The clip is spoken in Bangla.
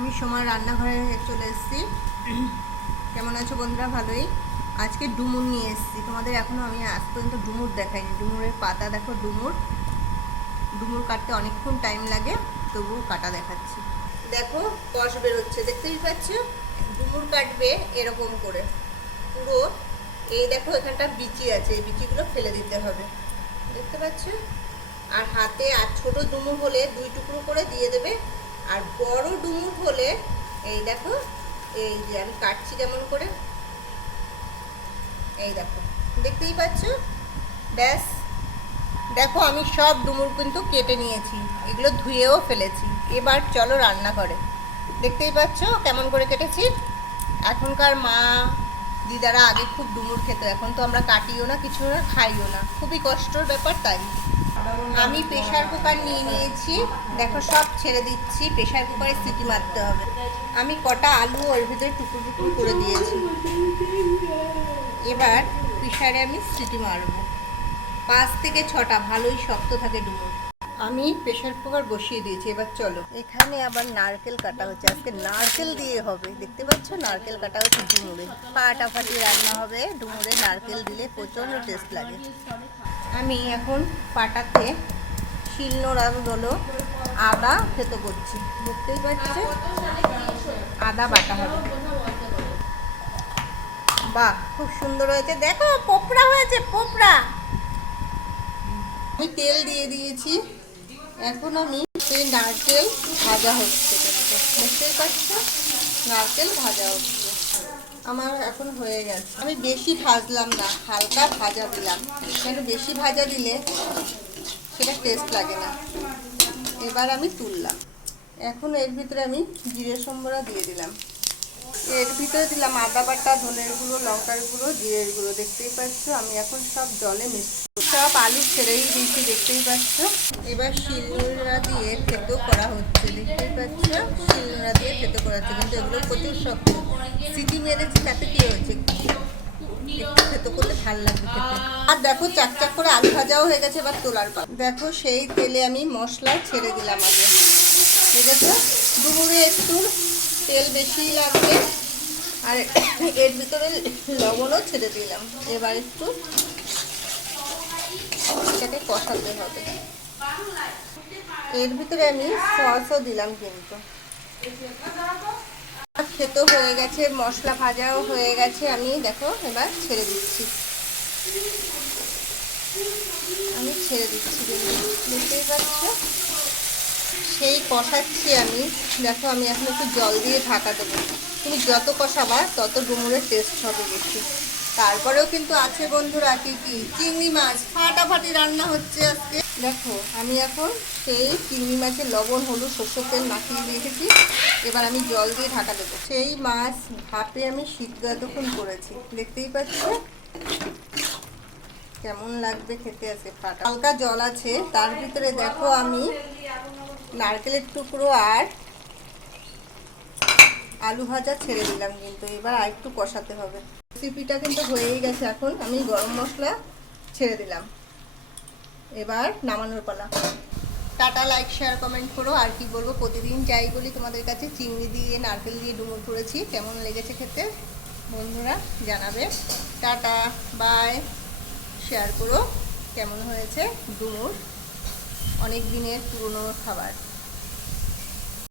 আমি সময় রান্নাঘরে চলে এসেছি। কেমন আছো বন্ধুরা? ভালোই? আজকে ডুমুর নিয়ে এসেছি। তোমাদের এখনও আমি আজ পর্যন্ত ডুমুর দেখাইনি। ডুমুরের পাতা দেখো, ডুমুর। ডুমুর কাটতে অনেকক্ষণ টাইম লাগে, তবুও কাটা দেখাচ্ছি। দেখো, কষ বেরোচ্ছে দেখতেই পাচ্ছ? ডুমুর কাটবে এরকম করে। পুরো এই দেখো, এখানটা বিচি আছে। এই বিচিগুলো ফেলে দিতে হবে। দেখতে পাচ্ছ? আর হাতে আর ছোট ডুমুর হলে দুই টুকরো করে দিয়ে দেবে। আর বড় ডুমুর হলে, এই দেখো, এই যে আমি কাটছি কেমন করে, এই দেখো, দেখতেই পাচ্ছ? ব্যাস, দেখো আমি সব ডুমুর কিন্তু কেটে নিয়েছি, এগুলো ধুয়েও ফেলেছি। এবার চলো রান্না করে দেখতেই পাচ্ছ কেমন করে কেটেছি? এখনকার মা, দিদারা আগে খুব ডুমুর খেত, এখন তো আমরা কাটিও না, কিছু না, খাইও না, খুবই কষ্টর ব্যাপার তাই। আমি প্রেশার কুকার নিয়ে নিয়েছি। দেখো, সব ছেড়ে দিচ্ছি প্রেশার কুকারে সিটি মারতে হবে। আমি কটা আলু ওর ভিতরে টুকরো টুকরো করে দিয়েছি। এবার প্রেশারে আমি সিটি মারব। পাঁচ থেকে ছটা, ভালোই শক্ত থাকে ডুমুর আমি প্রেশার কুকার বসিয়ে দিয়েছি, এবার চলো। এখানে আবার নারকেল কাটা হচ্ছে। আজকে নারকেল দিয়ে হবে। দেখতে পাচ্ছ? নারকেল কাটা হচ্ছে ডুমুরে। পাটা ফাটি রান্না হবে। ডুমুরে নারকেল দিলে প্রচণ্ড টেস্ট লাগে। আমি এখন পাটাতে শিলনোড়া হলো আদা খেতে করছি। দেখতেই পাচ্ছে আদা বাটা হবে। বাহ, খুব সুন্দর হয়েছে। দেখো, পোপড়া হয়েছে, পোপড়া। আমি তেল দিয়ে দিয়েছি। এখন আমি সেই নারকেল ভাজা হচ্ছে বুঝতেই পারছ? নারকেল ভাজা হচ্ছে। আমার এখন হয়ে গেছে। আমি বেশি ভাজলাম না, হালকা ভাজা দিলাম। কেন বেশি ভাজা দিলে সেটা টেস্ট লাগে না। এবার আমি তুললাম। এখন এর ভিতরে আমি জিরে সম্বরা দিয়ে দিলাম। এর ভিতরে দিলাম আদা বাটা, ধনের গুঁড়ো, লঙ্কার গুঁড়ো, জিরের গুঁড়ো। দেখতেই পাচ্ছ, আমি এখন সব জলে মিশছি। সব আলু ছেড়েই দিয়েছি, দেখতেই পাচ্ছ? এবার শিলনোড়া দিয়ে থেতো করা হচ্ছে, দেখতেই পাচ্ছ? শিলনোড়া দিয়ে থেতো করা হচ্ছে, কিন্তু এগুলো প্রচুর শক্ত। সিটি মেরেছি, তাতে কি হয়েছে? একটু থেতো করলে ভালো লাগবে আর দেখো চাক চাক করে আলু ভাজাও হয়ে গেছে এবার তোলার পর। দেখো, সেই তেলে আমি মশলা ছেড়ে দিলাম আগে। ঠিক আছে? দুপুরে একটু তেল বেশি লাগবে। আর এর ভিতরে লবণও ছেড়ে দিলাম। এবার একটু কষাতে হবে। এর ভিতরে আমি সসও দিলাম কিন্তু। খেতো হয়ে গেছে, মশলা ভাজাও হয়ে গেছে, আমি দেখো এবার ছেড়ে দিচ্ছি। আমি ছেড়ে দিচ্ছি কিন্তু, বুঝতেই পারছ? সেই কষাচ্ছি আমি। দেখো, আমি এখন একটু জল দিয়ে ঢাকা দেবো। তুমি যত কষাবা, তত ডুমুরের টেস্ট হবে বেশি। তারপরেও কিন্তু আছে বন্ধুরা কি কি? চিংড়ি মাছ। ফাটাফাটি রান্না হচ্ছে আজকে। দেখো, আমি এখন সেই চিংড়ি মাছের লবণ, হলুদ শস্য তেল মাখিয়ে রেখেছি। এবার আমি জল দিয়ে ঢাকা দেবো। সেই মাছ ভাপে আমি সিদ্ধ এতক্ষণ করেছি। দেখতেই পাচ্ছ? কেমন লাগবে খেতে আছে ফাটা। হালকা জল আছে। তার ভিতরে দেখো আমি নারকেলের টুকরো আর আলু ভাজা ছেড়ে দিলাম কিন্তু। এবার আর একটু কষাতে হবে। রেসিপিটা কিন্তু হয়েই গেছে এখন। আমি গরম মশলা ছেড়ে দিলাম। এবার নামানোর পালা। টাটা লাইক শেয়ার কমেন্ট করো। আর কি বলব, প্রতিদিন যাই বলি তোমাদের কাছে। চিংড়ি দিয়ে, নারকেল দিয়ে ডুমুর করেছি কেমন লেগেছে খেতে? বন্ধুরা জানাবে। টাটা বাই শেয়ার করো। কেমন হয়েছে ডুমুর? অনেক দিনের পুরনো খাবার।